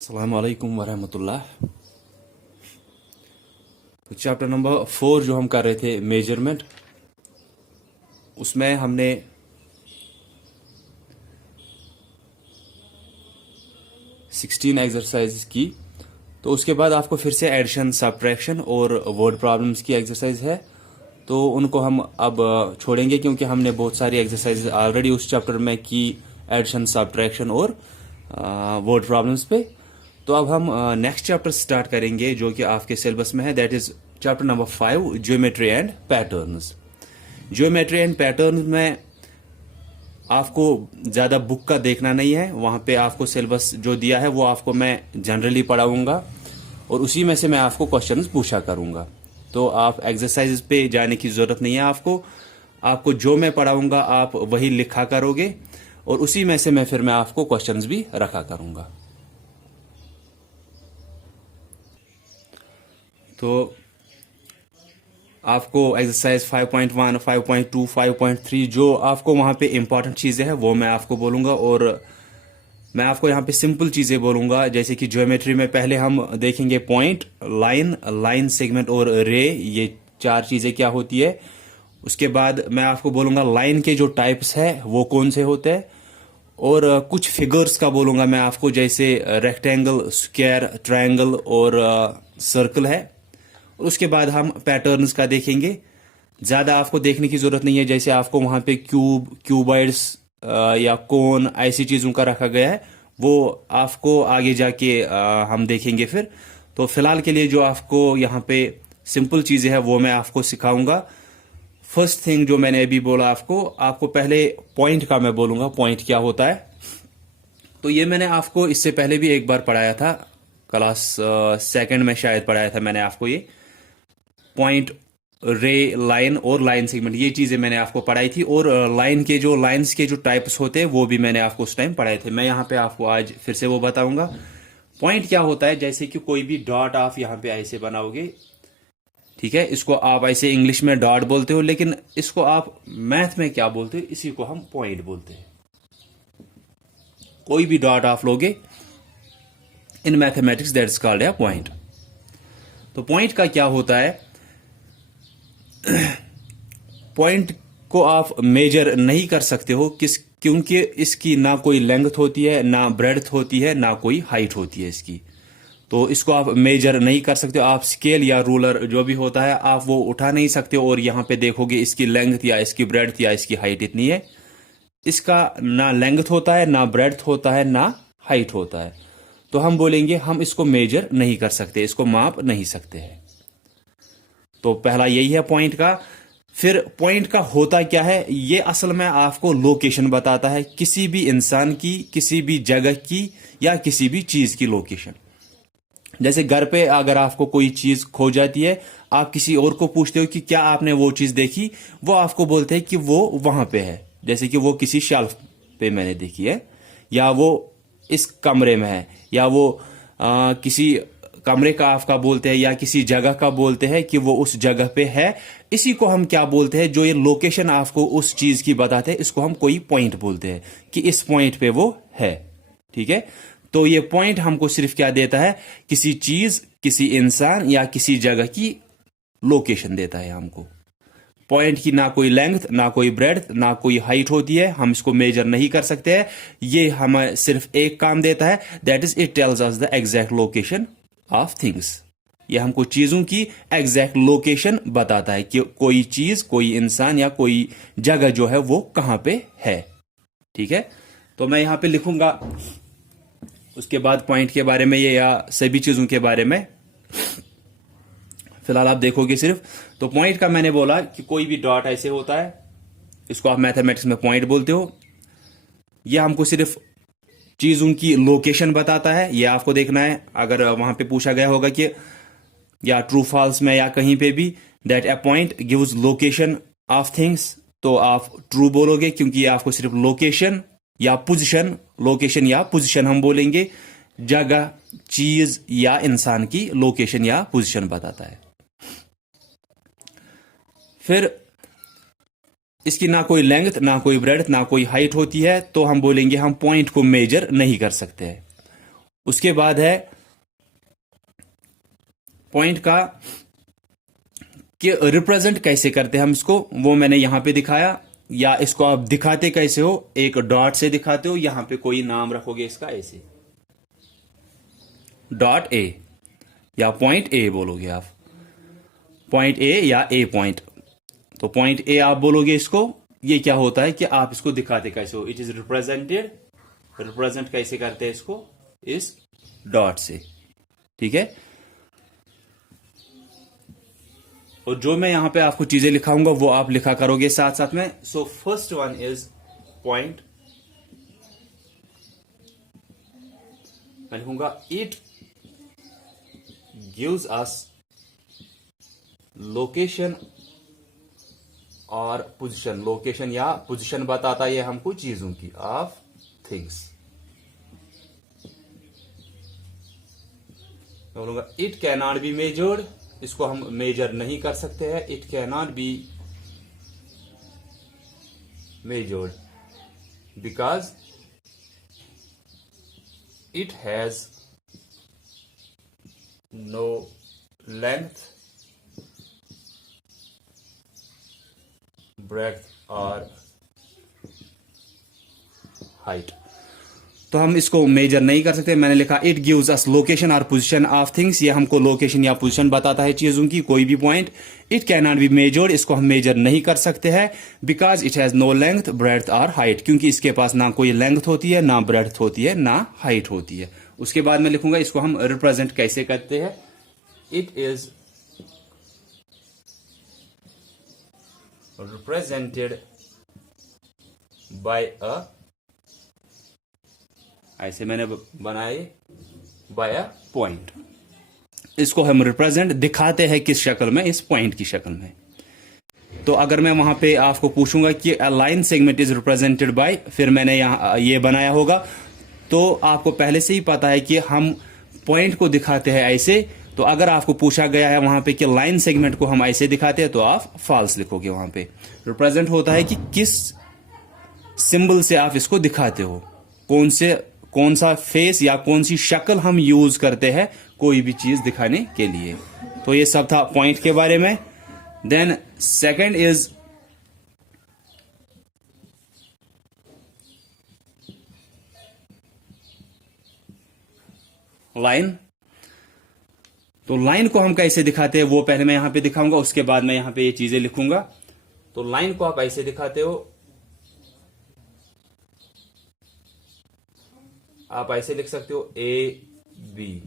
अस्सलाम वालेकुम वरहमतुल्लाह। तो चैप्टर नंबर 4 जो हम कर रहे थे मेजरमेंट, उसमें हमने 16 एक्सरसाइज की। तो उसके बाद आपको फिर से एडिशन, सब्ट्रैक्शन और वर्ड प्रॉब्लम्स की एक्सरसाइज है। तो उनको हम अब छोड़ेंगे क्योंकि हमने बहुत सारी एक्सरसाइज ऑलरेडी उस चैप्टर में की, एडिशन, सब्ट्रैक्शन और वर्ड प्रॉब्लम्स पे। तो अब हम नेक्स्ट चैप्टर स्टार्ट करेंगे जो कि आपके सिलेबस में है, that is chapter number 5, geometry and patterns. Geometry and pattern में आपको ज़्यादा बुक का देखना नहीं है, वहाँ पे आपको सिलेबस जो दिया है वो आपको मैं जनरली पढ़ाऊंगा और उसी में से मैं आपको क्वेश्चंस पूछा करूंगा। तो आप एक्सरसाइज पे जाने की ज़रूरत नहीं है आपको। आपको जो मैं पढ़ाऊंगा आप वही लिखा करोगे और उसी में से मैं आपको क्वेश्चंस भी रखा करूंगा। तो आपको एक्सरसाइज 5.1, 5.2, 5.3 जो आपको वहाँ पे इंपॉर्टेंट चीज़ें हैं वो मैं आपको बोलूँगा और मैं आपको यहाँ पे सिंपल चीज़ें बोलूँगा। जैसे कि ज्योमेट्री में पहले हम देखेंगे पॉइंट, लाइन, लाइन सेगमेंट और रे, ये चार चीज़ें क्या होती है। उसके बाद मैं आपको बोलूँगा लाइन के जो टाइप्स है वो कौन से होते हैं और कुछ फिगर्स का बोलूँगा मैं आपको, जैसे रेक्टेंगल, स्क्वायर, ट्रायंगल और सर्कल है। और उसके बाद हम पैटर्न्स का देखेंगे। ज़्यादा आपको देखने की ज़रूरत नहीं है, जैसे आपको वहाँ पे क्यूब, क्यूबॉइड्स या कोन, ऐसी चीज़ों का रखा गया है, वो आपको आगे जाके हम देखेंगे फिर। तो फिलहाल के लिए जो आपको यहाँ पे सिंपल चीज़ें हैं वो मैं आपको सिखाऊंगा। फर्स्ट थिंग जो मैंने अभी बोला आपको, आपको पहले पॉइंट का मैं बोलूँगा, पॉइंट क्या होता है। तो ये मैंने आपको इससे पहले भी एक बार पढ़ाया था, क्लास सेकंड में शायद पढ़ाया था मैंने आपको ये पॉइंट, रे, लाइन और लाइन सेगमेंट, ये चीजें मैंने आपको पढ़ाई थी। और लाइन के जो, लाइंस के जो टाइप्स होते हैं वो भी मैंने आपको उस टाइम पढ़ाए थे। मैं यहाँ पे आपको आज फिर से वो बताऊंगा। पॉइंट क्या होता है, जैसे कि कोई भी डॉट आप यहाँ पे ऐसे बनाओगे, ठीक है, इसको आप ऐसे इंग्लिश में डॉट बोलते हो, लेकिन इसको आप मैथ में क्या बोलते हो, इसी को हम पॉइंट बोलते हैं। कोई भी डॉट आप लोगे in mathematics, that's called a point. तो पॉइंट का क्या होता है, पॉइंट को आप मेजर नहीं कर सकते हो, क्योंकि इसकी ना कोई लेंथ होती है, ना ब्रेड्थ होती है, ना कोई हाइट होती है इसकी। तो इसको आप मेजर नहीं कर सकते हो। आप स्केल या रूलर जो भी होता है आप वो उठा नहीं सकते हो और यहां पे देखोगे इसकी लेंथ या इसकी ब्रेड्थ या इसकी हाइट इतनी है। इसका ना लेंथ होता है, ना ब्रेड्थ होता है, ना हाइट होता है। तो हम बोलेंगे हम इसको मेजर नहीं कर सकते, इसको माप नहीं सकते हैं। तो पहला यही है पॉइंट का। फिर पॉइंट का होता क्या है, ये असल में आपको लोकेशन बताता है, किसी भी इंसान की, किसी भी जगह की या किसी भी चीज की लोकेशन। जैसे घर पे अगर आपको कोई चीज खो जाती है, आप किसी और को पूछते हो कि क्या आपने वो चीज देखी, वो आपको बोलते हैं कि वो वहां पे है। जैसे कि वो किसी शेल्फ पे मैंने देखी है, या वो इस कमरे में है, या वो किसी कमरे का आपका बोलते हैं, या किसी जगह का बोलते हैं कि वो उस जगह पे है। इसी को हम क्या बोलते हैं, जो ये लोकेशन आपको उस चीज की बताते हैं, इसको हम कोई पॉइंट बोलते हैं कि इस पॉइंट पे वो है। ठीक है, तो ये पॉइंट हमको सिर्फ क्या देता है, किसी चीज, किसी इंसान या किसी जगह की लोकेशन देता है हमको। पॉइंट की ना कोई लेंथ, ना कोई ब्रेड्थ, ना कोई हाइट होती है, हम इसको मेजर नहीं कर सकते हैं। ये हमें सिर्फ एक काम देता है, that is it tells us the exact location of things. ये हमको चीजों की एग्जैक्ट लोकेशन बताता है कि कोई चीज, कोई इंसान या कोई जगह जो है वो कहां पे है। ठीक है, तो मैं यहां पे लिखूंगा उसके बाद पॉइंट के बारे में ये, या सभी चीजों के बारे में फिलहाल आप देखोगे सिर्फ। तो पॉइंट का मैंने बोला कि कोई भी डॉट ऐसे होता है, इसको आप मैथमेटिक्स में पॉइंट बोलते हो। यह हमको सिर्फ चीजों की लोकेशन बताता है, यह आपको देखना है। अगर वहां पे पूछा गया होगा कि, या ट्रू फॉल्स में या कहीं पे भी, that a point gives location of things, तो आप ट्रू बोलोगे, क्योंकि ये आपको सिर्फ लोकेशन या पोजीशन, लोकेशन या पोजीशन हम बोलेंगे, जगह, चीज या इंसान की लोकेशन या पोजीशन बताता है। फिर इसकी ना कोई लेंथ, ना कोई ब्रेड्थ, ना कोई हाइट होती है, तो हम बोलेंगे हम पॉइंट को मेजर नहीं कर सकते हैं। उसके बाद है पॉइंट का कि रिप्रेजेंट कैसे करते हैं हम इसको, वो मैंने यहां पे दिखाया। या इसको आप दिखाते कैसे हो, एक डॉट से दिखाते हो, यहां पे कोई नाम रखोगे इसका ऐसे, डॉट ए या पॉइंट ए बोलोगे आप, पॉइंट ए या ए पॉइंट। तो पॉइंट ए आप बोलोगे इसको। ये क्या होता है कि आप इसको दिखाते कैसे हो, इट इज रिप्रेजेंटेड, रिप्रेजेंट कैसे करते हैं इसको, इस डॉट से, ठीक है। और जो मैं यहां पे आपको चीजें लिखाऊंगा वो आप लिखा करोगे साथ साथ में। So first one is point, मैं लिखूंगा इट गिव्स अस लोकेशन और पोजीशन, लोकेशन या पोजीशन बताता है हमको चीजों की, ऑफ थिंग्स। मैं बोलूंगा it can not be measured, इसको हम मेजर नहीं कर सकते हैं, it can not be measured because it has no length, breadth और हाइट। तो हम इसको मेजर नहीं कर सकते। मैंने लिखा इट गिव्स अस लोकेशन और पोजीशन ऑफ थिंग्स, ये हमको लोकेशन या पोजीशन बताता है चीजों की, कोई भी point. It can not be measured, इसको हम मेजर नहीं कर सकते हैं, because it has no length, breadth और हाइट, क्योंकि इसके पास ना कोई लेंथ होती है, ना ब्रेड्थ होती है, ना हाइट होती है। उसके बाद मैं लिखूंगा इसको हम रिप्रेजेंट कैसे करते हैं, it is represented by a, ऐसे मैंने बनाए, बाय अ पॉइंट। इसको हम रिप्रेजेंट दिखाते हैं किस शक्ल में, इस पॉइंट की शक्ल में। तो अगर मैं वहां पे आपको पूछूंगा कि a line segment is represented by, फिर मैंने यहां ये बनाया होगा, तो आपको पहले से ही पता है कि हम पॉइंट को दिखाते हैं ऐसे। तो अगर आपको पूछा गया है वहां पे कि लाइन सेगमेंट को हम ऐसे दिखाते हैं, तो आप फॉल्स लिखोगे वहां पे। रिप्रेजेंट होता है कि किस सिंबल से आप इसको दिखाते हो, कौन सा फेस या कौन सी शक्ल हम यूज करते हैं कोई भी चीज दिखाने के लिए। तो ये सब था पॉइंट के बारे में। Then second is line. तो लाइन को हम कैसे दिखाते हैं वो पहले मैं यहां पे दिखाऊंगा, उसके बाद मैं यहां पे ये चीजें लिखूंगा। तो लाइन को आप ऐसे दिखाते हो, आप ऐसे लिख सकते हो ए बी।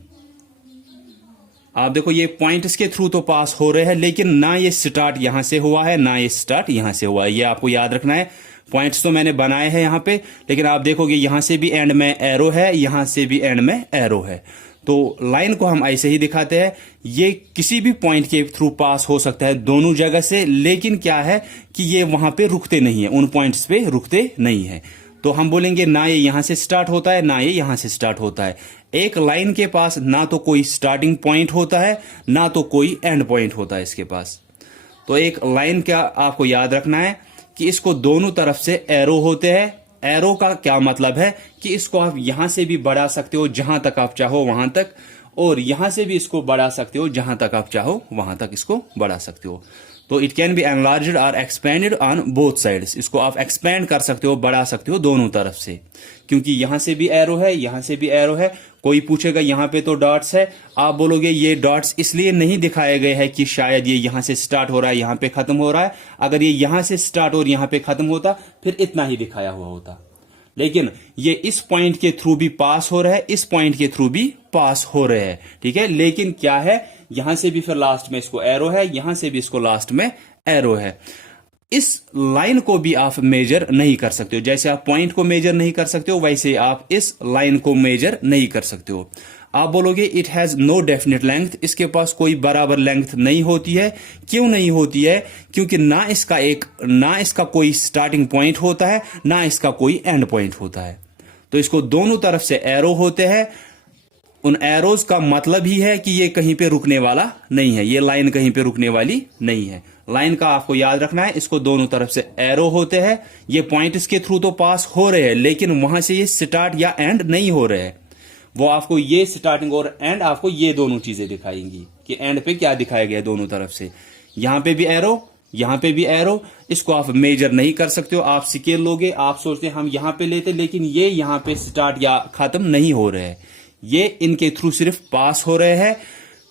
आप देखो ये पॉइंट्स के थ्रू तो पास हो रहे हैं, लेकिन ना ये स्टार्ट यहां से हुआ है, ना ये स्टार्ट यहां से हुआ है, ये आपको याद रखना है। पॉइंट्स तो मैंने बनाए हैं यहां पे, लेकिन आप देखोगे यहां से भी एंड में एरो है, यहां से भी एंड में एरो है। तो लाइन को हम ऐसे ही दिखाते हैं। ये किसी भी पॉइंट के थ्रू पास हो सकता है, दोनों जगह से, लेकिन क्या है कि ये वहां पे रुकते नहीं है, उन पॉइंट्स पे रुकते नहीं है। तो हम बोलेंगे ना ये यहां से स्टार्ट होता है, ना ये यहां से स्टार्ट होता है। एक लाइन के पास ना तो कोई स्टार्टिंग पॉइंट होता है, ना तो कोई एंड पॉइंट होता है इसके पास। तो एक लाइन का आपको याद रखना है कि इसको दोनों तरफ से एरो होते हैं। एरो का क्या मतलब है कि इसको आप यहां से भी बढ़ा सकते हो जहां तक आप चाहो वहां तक, और यहां से भी इसको बढ़ा सकते हो जहां तक आप चाहो वहां तक इसको बढ़ा सकते हो। तो इट कैन बी एनलार्ज्ड और एक्सपेंडेड ऑन बोथ साइड्स, इसको आप एक्सपेंड कर सकते हो, बढ़ा सकते हो दोनों तरफ से, क्योंकि यहां से भी एरो है, यहां से भी एरो है। कोई पूछेगा यहां पे तो डॉट्स है, आप बोलोगे ये डॉट्स इसलिए नहीं दिखाए गए हैं कि शायद ये यहां से स्टार्ट हो रहा है, यहां पे खत्म हो रहा है। अगर ये यहां से स्टार्ट और यहां पे खत्म होता फिर इतना ही दिखाया हुआ होता, लेकिन ये इस पॉइंट के थ्रू भी पास हो रहा है, इस पॉइंट के थ्रू भी पास हो रहे हैं, ठीक है। लेकिन क्या है, यहां से भी फिर लास्ट में इसको एरो है, यहां से भी इसको लास्ट में एरो है। इस लाइन को भी आप मेजर नहीं कर सकते हो, जैसे आप पॉइंट को मेजर नहीं कर सकते हो, वैसे आप इस लाइन को मेजर नहीं कर सकते हो। आप बोलोगे it has no definite length, इसके पास कोई बराबर लेंथ नहीं होती है। क्यों नहीं होती है? क्योंकि ना इसका कोई स्टार्टिंग पॉइंट होता है, ना इसका कोई एंड पॉइंट होता है। तो इसको दोनों तरफ से एरो होते हैं। उन एरोज का मतलब ही है कि ये कहीं पे रुकने वाला नहीं है, ये लाइन कहीं पे रुकने वाली नहीं है। लाइन का आपको याद रखना है, इसको दोनों तरफ से एरो होते हैं। ये पॉइंट इसके थ्रू तो पास हो रहे हैं, लेकिन वहां से ये स्टार्ट या एंड नहीं हो रहे हैं, वो आपको ये स्टार्टिंग और एंड आपको ये दोनों चीजें दिखाएंगी कि एंड पे क्या दिखाया गया दोनों तरफ से। यहां पे भी एरो, यहां पे भी एरो। इसको आप मेजर नहीं कर सकते हो। आप स्केल लोगे, आप सोचते हैं हम यहां पे लेते, लेकिन ये यहां पे स्टार्ट या खत्म नहीं हो रहे हैं, ये इनके थ्रू सिर्फ पास हो रहे हैं।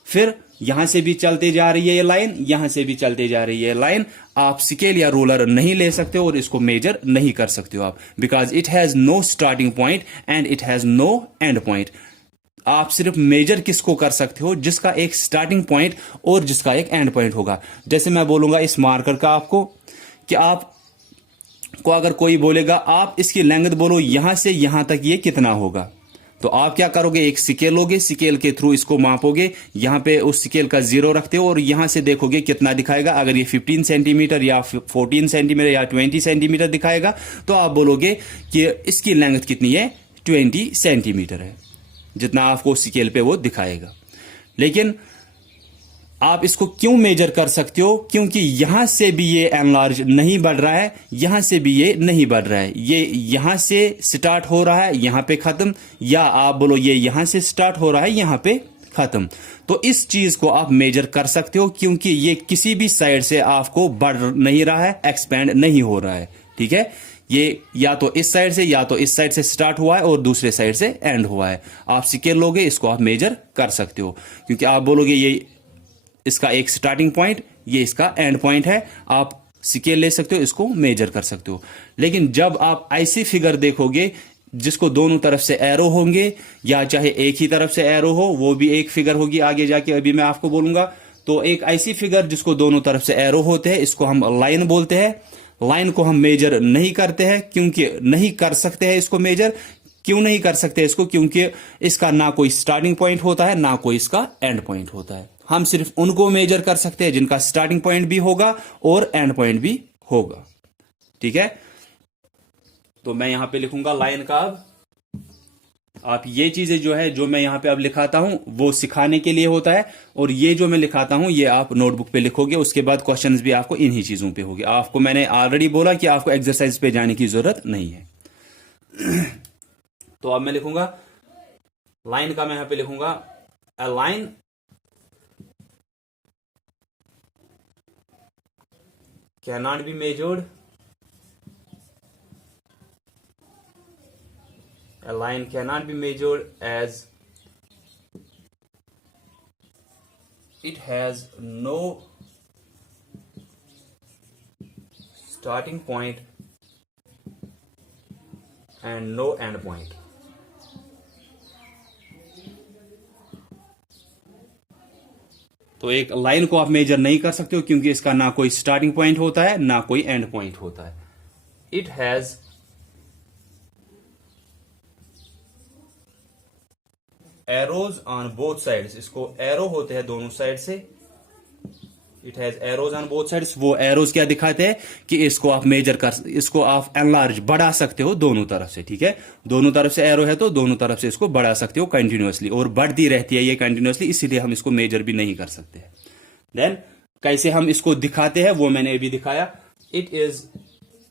फिर यहां से भी चलते जा रही है ये लाइन, यहां से भी चलते जा रही है लाइन। आप स्केल या रोलर नहीं ले सकते हो और इसको मेजर नहीं कर सकते हो आप, because it has no starting point and it has no end point. आप सिर्फ मेजर किसको कर सकते हो? जिसका एक स्टार्टिंग पॉइंट और जिसका एक एंड पॉइंट होगा। जैसे मैं बोलूंगा इस मार्कर का आपको कि आप को अगर कोई बोलेगा आप इसकी लेंथ बोलो यहां से यहां तक ये कितना होगा, तो आप क्या करोगे? एक स्केल लोगे, स्केल के थ्रू इसको मापोगे, यहां पे उस स्केल का 0 रखते हो और यहां से देखोगे कितना दिखाएगा। अगर ये 15 सेंटीमीटर या 14 सेंटीमीटर या 20 सेंटीमीटर दिखाएगा तो आप बोलोगे कि इसकी लेंथ कितनी है? 20 सेंटीमीटर है, जितना आपको स्केल पे वो दिखाएगा। लेकिन आप इसको क्यों मेजर कर सकते हो? क्योंकि यहां से भी ये एनलार्ज नहीं बढ़ रहा है, यहां से भी ये नहीं बढ़ रहा है। ये यहां से स्टार्ट हो रहा है, यहां पे खत्म, या आप बोलो ये यहां से स्टार्ट हो रहा है, यहां पे खत्म। तो इस चीज को आप मेजर कर सकते हो क्योंकि ये किसी भी साइड से आपको बढ़ नहीं रहा है, एक्सपेंड नहीं हो रहा है। ठीक है, ये या तो इस साइड से या तो इस साइड से स्टार्ट हुआ है और दूसरे साइड से एंड हुआ है। आप स्केल लोगे, इसको आप मेजर कर सकते हो क्योंकि आप बोलोगे ये इसका एक स्टार्टिंग पॉइंट, ये इसका एंड पॉइंट है। आप स्केल ले सकते हो, इसको मेजर कर सकते हो। लेकिन जब आप ऐसी फिगर देखोगे जिसको दोनों तरफ से एरो होंगे या चाहे एक ही तरफ से एरो हो, वो भी एक फिगर होगी आगे जाके, अभी मैं आपको बोलूंगा। तो एक ऐसी फिगर जिसको दोनों तरफ से एरो होते हैं, इसको हम लाइन बोलते हैं। लाइन को हम मेजर नहीं करते हैं क्योंकि नहीं कर सकते हैं इसको मेजर। क्यों नहीं कर सकते इसको? क्योंकि इसका ना कोई स्टार्टिंग पॉइंट होता है ना कोई इसका एंड पॉइंट होता है। हम सिर्फ उनको मेजर कर सकते हैं जिनका स्टार्टिंग पॉइंट भी होगा और एंड पॉइंट भी होगा। ठीक है, तो मैं यहां पे लिखूंगा लाइन का। अब आप ये चीजें जो है, जो मैं यहां पे अब लिखाता हूं, वो सिखाने के लिए होता है, और ये जो मैं लिखाता हूं ये आप नोटबुक पे लिखोगे। उसके बाद क्वेश्चंस भी आपको इन्हीं चीजों पे होंगे। आपको मैंने ऑलरेडी बोला कि आपको एक्सरसाइज पे जाने की जरूरत नहीं है। तो अब मैं लिखूंगा लाइन का, मैं यहां पे लिखूंगा a line cannot be measured. A line cannot be measured as it has no starting point and no end point. तो एक लाइन को आप मेजर नहीं कर सकते हो क्योंकि इसका ना कोई स्टार्टिंग पॉइंट होता है ना कोई एंड पॉइंट होता है। It has arrows on both sides. इसको एरो होते हैं दोनों साइड से। It has arrows on both sides. वो एरोज क्या दिखाते हैं कि इसको आप मेजर कर, इसको आप एनलार्ज बढ़ा सकते हो दोनों तरफ से। ठीक है, दोनों तरफ से एरो है तो दोनों तरफ से इसको बढ़ा सकते हो कंटिन्यूअसली, और बढ़ती रहती है ये कंटिन्यूअसली, इसीलिए हम इसको मेजर भी नहीं कर सकते। देन कैसे हम इसको दिखाते हैं वो मैंने अभी दिखाया। इट इज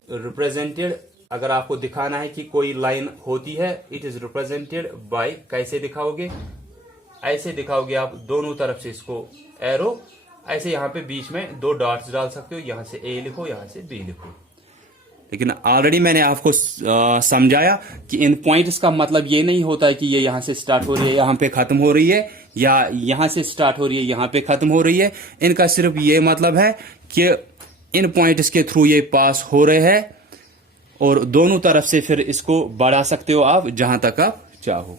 रिप्रेजेंटेड, अगर आपको दिखाना है कि कोई लाइन होती है, इट इज रिप्रेजेंटेड बाय, कैसे दिखाओगे? ऐसे दिखाओगे आप, दोनों तरफ से इसको एरो, ऐसे यहां पे बीच में 2 डॉट्स डाल सकते हो, यहां से ए लिखो, यहां से बी लिखो। लेकिन ऑलरेडी मैंने आपको समझाया कि इन पॉइंट्स का मतलब ये नहीं होता है कि ये यहां से स्टार्ट हो रही है यहां पे खत्म हो रही है, या यहां से स्टार्ट हो रही है यहां पे खत्म हो रही है। इनका सिर्फ ये मतलब है कि इन पॉइंट्स के थ्रू ये पास हो रहे हैं, और दोनों तरफ से फिर इसको बढ़ा सकते हो आप जहां तक आप चाहो।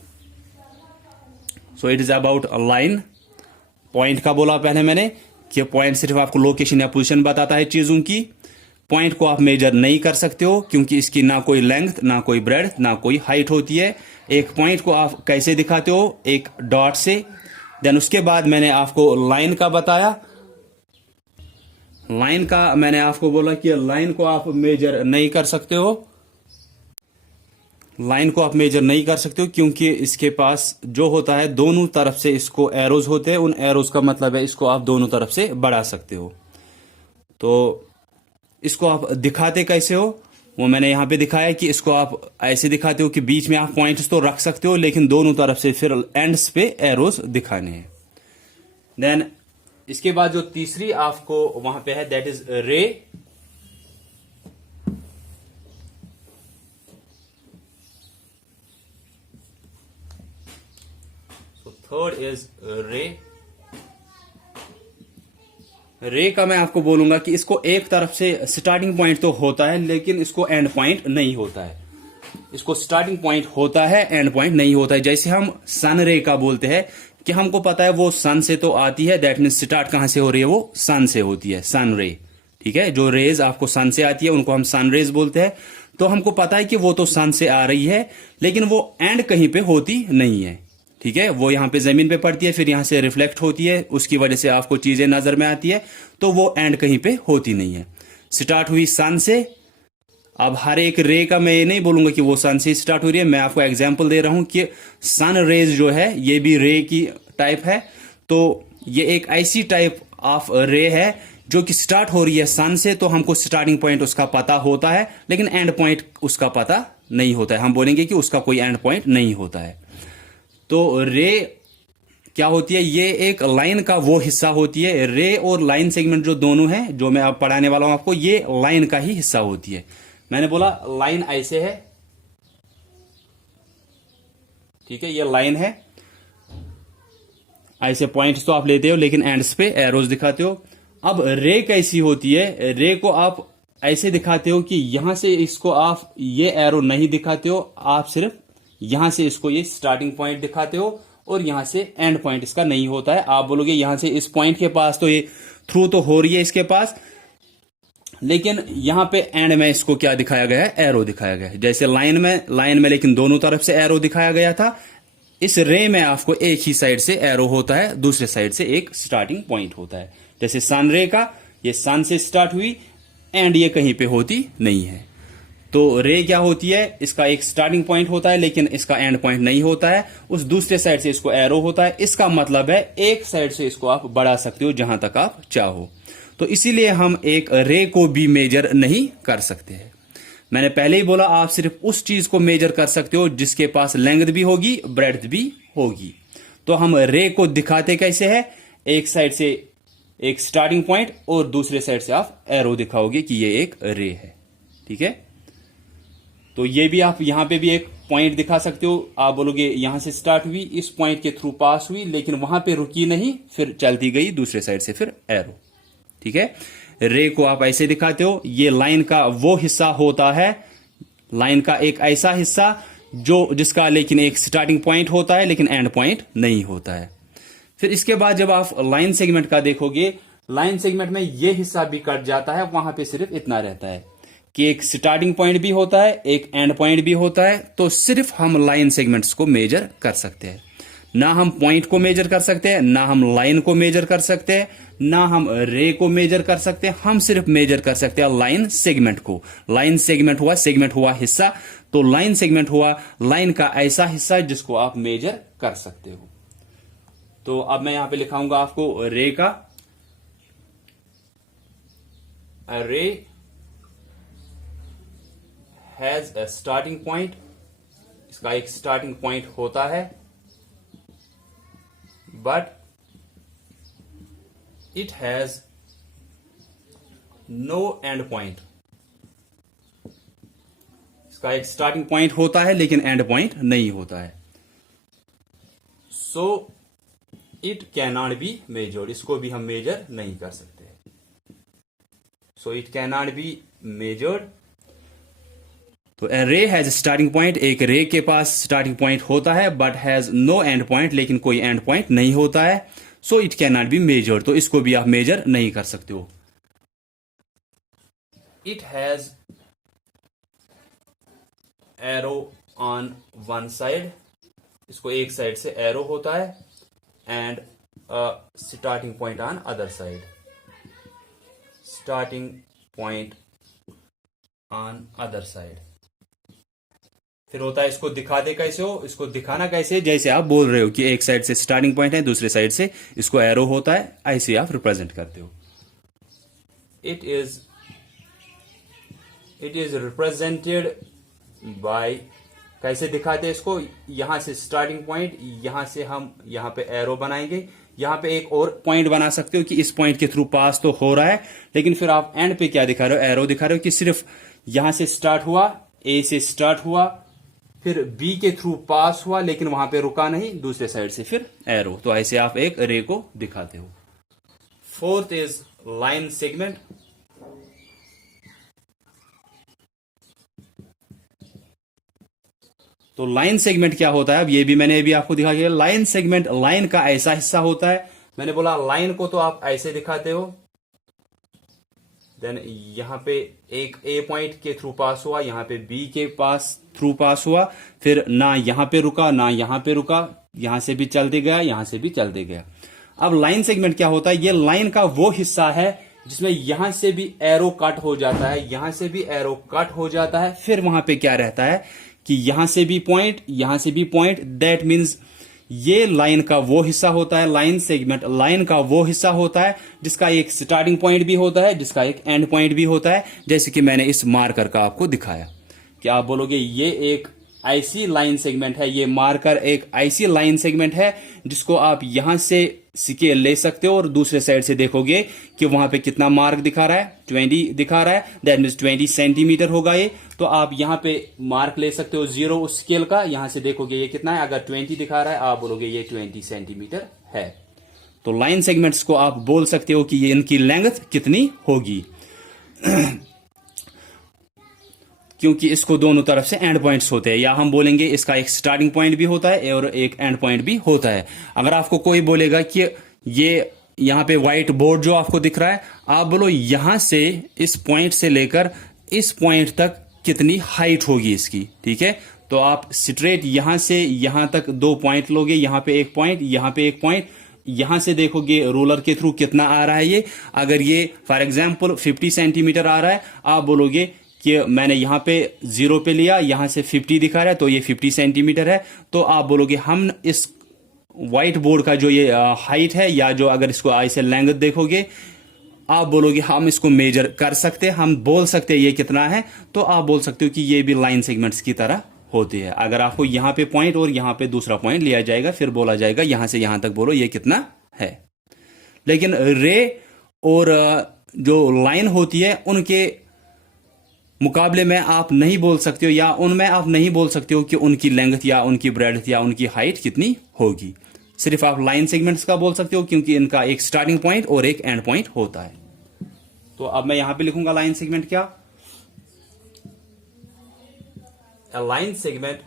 So it is about a line. Point का बोला पहले मैंने कि पॉइंट सिर्फ आपको लोकेशन या पोजीशन बताता है चीजों की। पॉइंट को आप मेजर नहीं कर सकते हो क्योंकि इसकी ना कोई लेंथ ना कोई ब्रेड्थ ना कोई हाइट होती है। एक पॉइंट को आप कैसे दिखाते हो? एक डॉट से। देन उसके बाद मैंने आपको लाइन का बताया। लाइन का मैंने आपको बोला कि लाइन को आप मेजर नहीं कर सकते हो। लाइन को आप मेजर नहीं कर सकते हो क्योंकि इसके पास जो होता है दोनों तरफ से इसको एरोज होते हैं। उन एरोज का मतलब है इसको आप दोनों तरफ से बढ़ा सकते हो। तो इसको आप दिखाते कैसे हो? वो मैंने यहां पे दिखाया कि इसको आप ऐसे दिखाते हो कि बीच में आप पॉइंट्स तो रख सकते हो, लेकिन दोनों तरफ से फिर एंड्स पे एरोज दिखाने हैं। देन इसके बाद जो तीसरी आपको वहां पे है दैट इज रे। सो थर्ड इज रे। रे का मैं आपको बोलूंगा कि इसको एक तरफ से स्टार्टिंग पॉइंट तो होता है, लेकिन इसको एंड पॉइंट नहीं होता है। इसको स्टार्टिंग पॉइंट होता है, एंड पॉइंट नहीं होता है। जैसे हम सन रे का बोलते हैं कि हमको पता है वो सन से तो आती है, दैट मीन स्टार्ट कहां से हो रही है, वो सन से होती है, सन रे। ठीक है, जो रेज आपको सन से आती है उनको हम सन रेज बोलते हैं। तो हमको पता है कि वो तो सन से आ रही है, लेकिन वो एंड कहीं पे होती नहीं है। ठीक है, वो यहां पे जमीन पे पड़ती है, फिर यहां से रिफ्लेक्ट होती है, उसकी वजह से आपको चीजें नजर में आती है, तो वो एंड कहीं पे होती नहीं है। स्टार्ट हुई सन से। अब हर एक रे का मैं ये नहीं बोलूंगा कि वो सन से स्टार्ट हो रही है, मैं आपको एग्जांपल दे रहा हूं कि सन रेज जो है ये भी रे की टाइप है। तो ये एक ऐसी टाइप ऑफ रे है जो कि स्टार्ट हो रही है सन से, तो हमको स्टार्टिंग पॉइंट उसका पता होता है, लेकिन एंड पॉइंट उसका पता नहीं होता है। हम बोलेंगे कि उसका कोई एंड पॉइंट नहीं होता है। तो रे क्या होती है, ये एक लाइन का वो हिस्सा होती है। रे और लाइन सेगमेंट जो दोनों है, जो मैं अब पढ़ाने वाला हूं आपको, ये लाइन का ही हिस्सा होती है। मैंने बोला लाइन ऐसे है, ठीक है, ये लाइन है। ऐसे पॉइंट्स तो आप लेते हो, लेकिन एंड्स पे एरोज दिखाते हो। अब रे कैसी होती है, रे को आप ऐसे दिखाते हो कि यहां से इसको आप ये एरो नहीं दिखाते हो, आप सिर्फ यहां से इसको ये स्टार्टिंग पॉइंट दिखाते हो, और यहां से एंड पॉइंट इसका नहीं होता है। आप बोलोगे यहां से इस पॉइंट के पास तो ये थ्रू तो हो रही है इसके पास, लेकिन यहां पे एंड में इसको क्या दिखाया गया है, एरो दिखाया गया है। जैसे लाइन में लेकिन दोनों तरफ से एरो दिखाया गया था, इस रे में आपको एक ही साइड से एरो होता है, दूसरे साइड से एक स्टार्टिंग पॉइंट होता है। जैसे सन रे का, ये सन से स्टार्ट हुई, एंड ये कहीं पे होती नहीं है। तो रे क्या होती है, इसका एक स्टार्टिंग पॉइंट होता है, लेकिन इसका एंड पॉइंट नहीं होता है। उस दूसरे साइड से इसको एरो होता है। इसका मतलब है एक साइड से इसको आप बढ़ा सकते हो जहां तक आप चाहो। तो इसीलिए हम एक रे को भी मेजर नहीं कर सकते हैं। मैंने पहले ही बोला, आप सिर्फ उस चीज को मेजर कर सकते हो जिसके पास लेंथ भी होगी, ब्रेड्थ भी होगी। तो हम रे को दिखाते कैसे है, एक साइड से एक स्टार्टिंग पॉइंट और दूसरे साइड से आप एरो दिखाओगे कि ये एक रे है। ठीक है, तो ये भी आप यहां पे भी एक पॉइंट दिखा सकते हो। आप बोलोगे यहां से स्टार्ट हुई, इस पॉइंट के थ्रू पास हुई, लेकिन वहां पे रुकी नहीं, फिर चलती गई दूसरे साइड से, फिर एरो। ठीक है, रे को आप ऐसे दिखाते हो। ये लाइन का वो हिस्सा होता है, लाइन का एक ऐसा हिस्सा जो जिसका लेकिन एक स्टार्टिंग पॉइंट होता है, लेकिन एंड पॉइंट नहीं होता है। फिर इसके बाद जब आप लाइन सेगमेंट का देखोगे, लाइन सेगमेंट में ये हिस्सा भी कट जाता है, वहां पे सिर्फ इतना रहता है कि एक स्टार्टिंग पॉइंट भी होता है, एक एंड पॉइंट भी होता है। तो सिर्फ हम लाइन सेगमेंट्स को मेजर कर सकते हैं, ना हम पॉइंट को मेजर कर सकते हैं, ना हम लाइन को मेजर कर सकते हैं, ना हम रे को मेजर कर सकते हैं। हम सिर्फ मेजर कर सकते हैं लाइन सेगमेंट को। लाइन सेगमेंट हुआ हिस्सा, तो लाइन सेगमेंट हुआ लाइन का ऐसा हिस्सा जिसको आप मेजर कर सकते हो। तो अब मैं यहां पे लिखाऊंगा आपको रे का। रे हैज अ स्टार्टिंग पॉइंट, इसका एक स्टार्टिंग पॉइंट होता है, but it has no end point. इसका एक स्टार्टिंग पॉइंट होता है, लेकिन एंड पॉइंट नहीं होता है। So it can not be measured, इसको भी हम मेजर नहीं कर सकते। सो it can not be measured. तो a ray has starting point, एक रे के पास स्टार्टिंग पॉइंट होता है, but has no end point, लेकिन कोई एंड पॉइंट नहीं होता है। So it can not be measured, तो इसको भी आप मेजर नहीं कर सकते हो। It has arrow on one side, इसको एक साइड से एरो होता है, and starting point on other side, starting point on other side. फिर होता है, इसको दिखाते कैसे हो, इसको दिखाना कैसे, जैसे आप बोल रहे हो कि एक साइड से स्टार्टिंग पॉइंट है, दूसरे साइड से इसको एरो होता है, ऐसे आप रिप्रेजेंट करते हो। It is it is represented by, कैसे दिखाते हैं इसको, यहां से स्टार्टिंग पॉइंट, यहां से हम यहां पे एरो बनाएंगे, यहां पे एक और पॉइंट बना सकते हो कि इस पॉइंट के थ्रू पास तो हो रहा है, लेकिन फिर आप एंड पे क्या दिखा रहे हो, एरो दिखा रहे हो कि सिर्फ यहां से स्टार्ट हुआ, ए से स्टार्ट हुआ, फिर बी के थ्रू पास हुआ, लेकिन वहां पे रुका नहीं, दूसरे साइड से फिर एरो। तो ऐसे आप एक रे को दिखाते हो। Fourth is line segment. तो लाइन सेगमेंट क्या होता है, अब ये भी मैंने अभी आपको दिखा दिया। लाइन सेगमेंट लाइन का ऐसा हिस्सा होता है, मैंने बोला लाइन को तो आप ऐसे दिखाते हो, देन यहां पे एक ए पॉइंट के थ्रू पास हुआ, यहां पे बी के पास थ्रू पास हुआ, फिर ना यहां पे रुका ना यहां पे रुका, यहां से भी चलते गया, यहां से भी चलते गया। अब लाइन सेगमेंट क्या होता है, ये लाइन का वो हिस्सा है जिसमें यहां से भी एरो कट हो जाता है, यहां से भी एरो कट हो जाता है, फिर वहां पे क्या रहता है कि यहां से भी पॉइंट, यहां से भी पॉइंट, दैट मीन्स ये लाइन का वो हिस्सा होता है, लाइन सेगमेंट लाइन का वो हिस्सा होता है जिसका एक स्टार्टिंग पॉइंट भी होता है, जिसका एक एंड पॉइंट भी होता है, जैसे कि मैंने इस मार्कर का आपको दिखाया। कि आप बोलोगे ये एक ऐसी लाइन सेगमेंट है, ये मार्कर एक ऐसी लाइन सेगमेंट है जिसको आप यहां से स्केल ले सकते हो और दूसरे साइड से देखोगे कि वहां पे कितना मार्क दिखा रहा है, 20 दिखा रहा है, दैट मीन्स 20 सेंटीमीटर होगा ये। तो आप यहां पे मार्क ले सकते हो 0 उस स्केल का, यहां से देखोगे ये कितना है, अगर 20 दिखा रहा है आप बोलोगे ये 20 सेंटीमीटर है। तो लाइन सेगमेंट्स को आप बोल सकते हो कि ये इनकी लेंथ कितनी होगी क्योंकि इसको दोनों तरफ से एंड पॉइंट्स होते हैं, या हम बोलेंगे इसका एक स्टार्टिंग पॉइंट भी होता है और एक एंड पॉइंट भी होता है। अगर आपको कोई बोलेगा कि ये यहां पे व्हाइट बोर्ड जो आपको दिख रहा है, आप बोलो यहां से इस पॉइंट से लेकर इस पॉइंट तक कितनी हाइट होगी इसकी, ठीक है। तो आप स्ट्रेट यहां से यहां तक 2 पॉइंट लोगे, यहां पे एक पॉइंट, यहां पे एक पॉइंट, यहां से देखोगे रोलर के थ्रू कितना आ रहा है ये। अगर ये फॉर एग्जाम्पल 50 सेंटीमीटर आ रहा है, आप बोलोगे कि मैंने यहां पे 0 पे लिया, यहां से 50 दिखा रहा है तो ये 50 सेंटीमीटर है। तो आप बोलोगे हम इस व्हाइट बोर्ड का जो ये हाइट है, या जो अगर इसको ऐसे लेंथ देखोगे, आप बोलोगे हम इसको मेजर कर सकते हैं, हम बोल सकते हैं ये कितना है। तो आप बोल सकते हो कि ये भी लाइन सेगमेंट्स की तरह होती है। अगर आपको यहां पे पॉइंट और यहां पे दूसरा पॉइंट लिया जाएगा, फिर बोला जाएगा यहां से यहां तक बोलो ये कितना है। लेकिन रे और जो लाइन होती है उनके मुकाबले में आप नहीं बोल सकते हो, या उनमें आप नहीं बोल सकते हो कि उनकी लेंथ या उनकी ब्रेड्थ या उनकी हाइट कितनी होगी। सिर्फ आप लाइन सेगमेंट्स का बोल सकते हो क्योंकि इनका एक स्टार्टिंग पॉइंट और एक एंड पॉइंट होता है। तो अब मैं यहां पे लिखूंगा लाइन सेगमेंट क्या, a line segment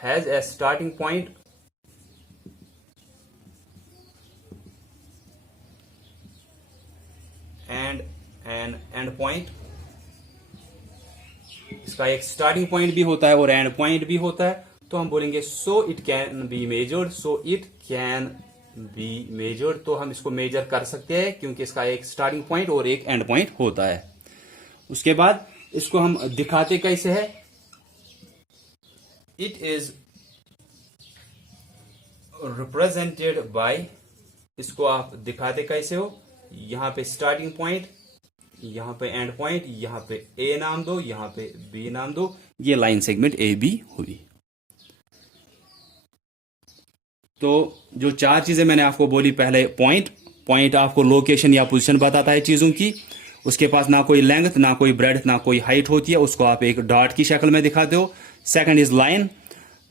has a starting point and an end point। इसका एक स्टार्टिंग पॉइंट भी होता है और एंड पॉइंट भी होता है। तो हम बोलेंगे सो it can be measured, so it can be measured. तो हम इसको मेजर कर सकते हैं क्योंकि इसका एक स्टार्टिंग पॉइंट और एक एंड पॉइंट होता है। उसके बाद इसको हम दिखाते कैसे है, इट इज रिप्रेजेंटेड बाय, इसको आप दिखाते कैसे हो, यहां पे स्टार्टिंग पॉइंट, यहां पे एंड पॉइंट, यहां पे ए नाम दो, यहां पे बी नाम दो, ये लाइन सेगमेंट ए बी हुई। तो जो 4 चीजें मैंने आपको बोली, पहले पॉइंट आपको लोकेशन या पोजीशन बताता है चीजों की, उसके पास ना कोई लेंथ ना कोई ब्रेड्थ ना कोई हाइट होती है, उसको आप एक डॉट की शक्ल में दिखाते हो। सेकंड इज लाइन,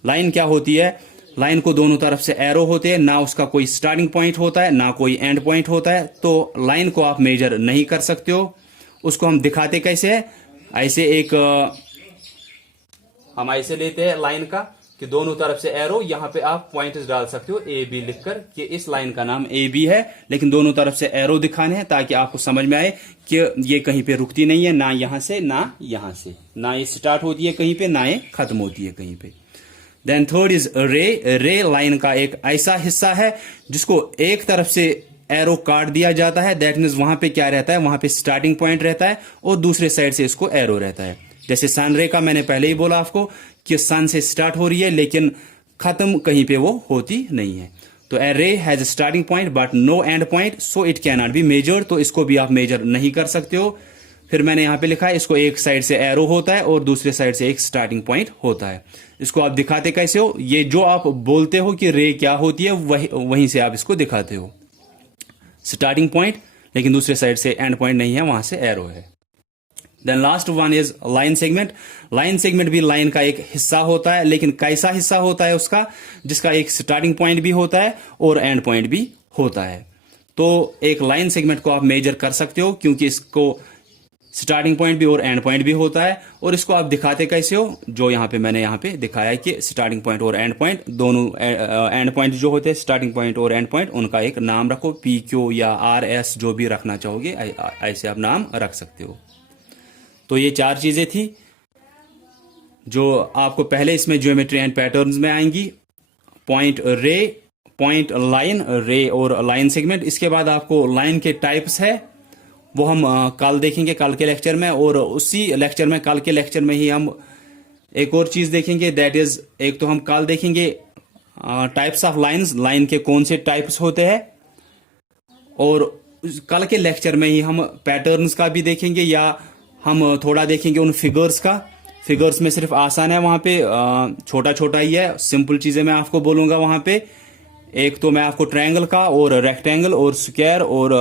लाइन क्या होती है, लाइन को दोनों तरफ से एरो होते हैं, ना उसका कोई स्टार्टिंग पॉइंट होता है ना कोई एंड पॉइंट होता है, तो लाइन को आप मेजर नहीं कर सकते हो। उसको हम दिखाते कैसे है, ऐसे एक हम ऐसे लेते हैं लाइन का कि दोनों तरफ से एरो, यहां पे आप पॉइंट्स डाल सकते हो ए बी लिखकर कि इस लाइन का नाम ए बी है, लेकिन दोनों तरफ से एरो दिखाने हैं ताकि आपको समझ में आए कि ये कहीं पे रुकती नहीं है, ना यहां से ना यहां से, ना ये स्टार्ट होती है कहीं पे ना ये खत्म होती है कहीं पे। देन थर्ड इज रे, रे लाइन का एक ऐसा हिस्सा है जिसको एक तरफ से एरो काट दिया जाता है, दैट मीन्स वहां पे क्या रहता है, वहां पे स्टार्टिंग पॉइंट रहता है और दूसरे साइड से इसको एरो रहता है। जैसे सन रे का मैंने पहले ही बोला आपको कि सन से स्टार्ट हो रही है लेकिन खत्म कहीं पे वो होती नहीं है। तो a ray has starting point but no end point so it can not be measured, तो इसको भी आप मेजर नहीं कर सकते हो। फिर मैंने यहां पे लिखा है इसको एक साइड से एरो होता है और दूसरे साइड से एक स्टार्टिंग पॉइंट होता है। इसको आप दिखाते कैसे हो, ये जो आप बोलते हो कि रे क्या होती है वहीं से आप इसको दिखाते हो, स्टार्टिंग पॉइंट, लेकिन दूसरे साइड से एंड पॉइंट नहीं है, वहां से एरो है। Then last one is line segment. Line segment भी लाइन का एक हिस्सा होता है, लेकिन कैसा हिस्सा होता है उसका, जिसका एक स्टार्टिंग पॉइंट भी होता है और एंड पॉइंट भी होता है। तो एक लाइन सेगमेंट को आप मेजर कर सकते हो क्योंकि इसको स्टार्टिंग पॉइंट भी और एंड पॉइंट भी होता है। और इसको आप दिखाते कैसे हो, जो यहां पे मैंने यहां पे दिखाया है कि स्टार्टिंग पॉइंट और एंड पॉइंट दोनों, एंड पॉइंट जो होते हैं स्टार्टिंग पॉइंट और एंड पॉइंट, उनका एक नाम रखो, PQ या RS जो भी रखना चाहोगे ऐसे आप नाम रख सकते हो। तो ये 4 चीजें थी जो आपको पहले इसमें ज्योमेट्री एंड पैटर्न्स में आएंगी, पॉइंट रे, पॉइंट लाइन, रे और लाइन सेगमेंट। इसके बाद आपको लाइन के टाइप्स है, वो हम कल देखेंगे, कल के लेक्चर में। और उसी लेक्चर में, कल के लेक्चर में ही हम एक और चीज देखेंगे, दैट इज, एक तो हम कल देखेंगे टाइप्स ऑफ लाइंस, लाइन के कौन से टाइप्स होते हैं, और कल के लेक्चर में ही हम पैटर्न्स का भी देखेंगे, या हम थोड़ा देखेंगे उन फिगर्स का। फिगर्स में सिर्फ आसान है, वहां पे छोटा छोटा ही है, सिंपल चीजें मैं आपको बोलूंगा वहां पे। एक तो मैं आपको ट्रायंगल का और रेक्टेंगल और स्क्वायर और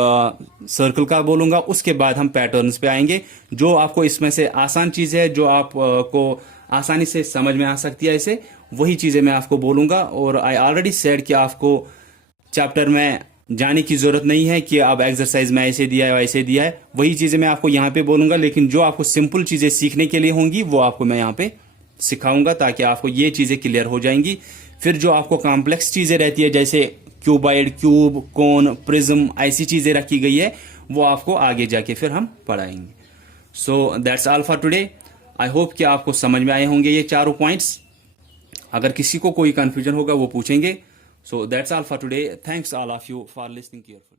सर्कल का बोलूंगा। उसके बाद हम पैटर्न्स पे आएंगे। जो आपको इसमें से आसान चीज है, जो आपको आसानी से समझ में आ सकती है, ऐसे वही चीजें मैं आपको बोलूंगा। और आई ऑलरेडी सेड कि आपको चैप्टर में जाने की जरूरत नहीं है कि अब एक्सरसाइज में ऐसे दिया है वैसे दिया है, वही चीजें मैं आपको यहाँ पे बोलूंगा। लेकिन जो आपको सिंपल चीजें सीखने के लिए होंगी वो आपको मैं यहाँ पे सिखाऊंगा, ताकि आपको ये चीजें क्लियर हो जाएंगी। फिर जो आपको कॉम्प्लेक्स चीजें रहती है, जैसे क्यूबाइड, क्यूब, कोन, प्रिज्म, ऐसी चीजें रखी गई है, वो आपको आगे जाके फिर हम पढ़ाएंगे। So that's all for today. I hope कि आपको समझ में आए होंगे ये चारों पॉइंट्स। अगर किसी को कोई कंफ्यूजन होगा वो पूछेंगे। So that's all for today. Thanks all of you for listening carefully.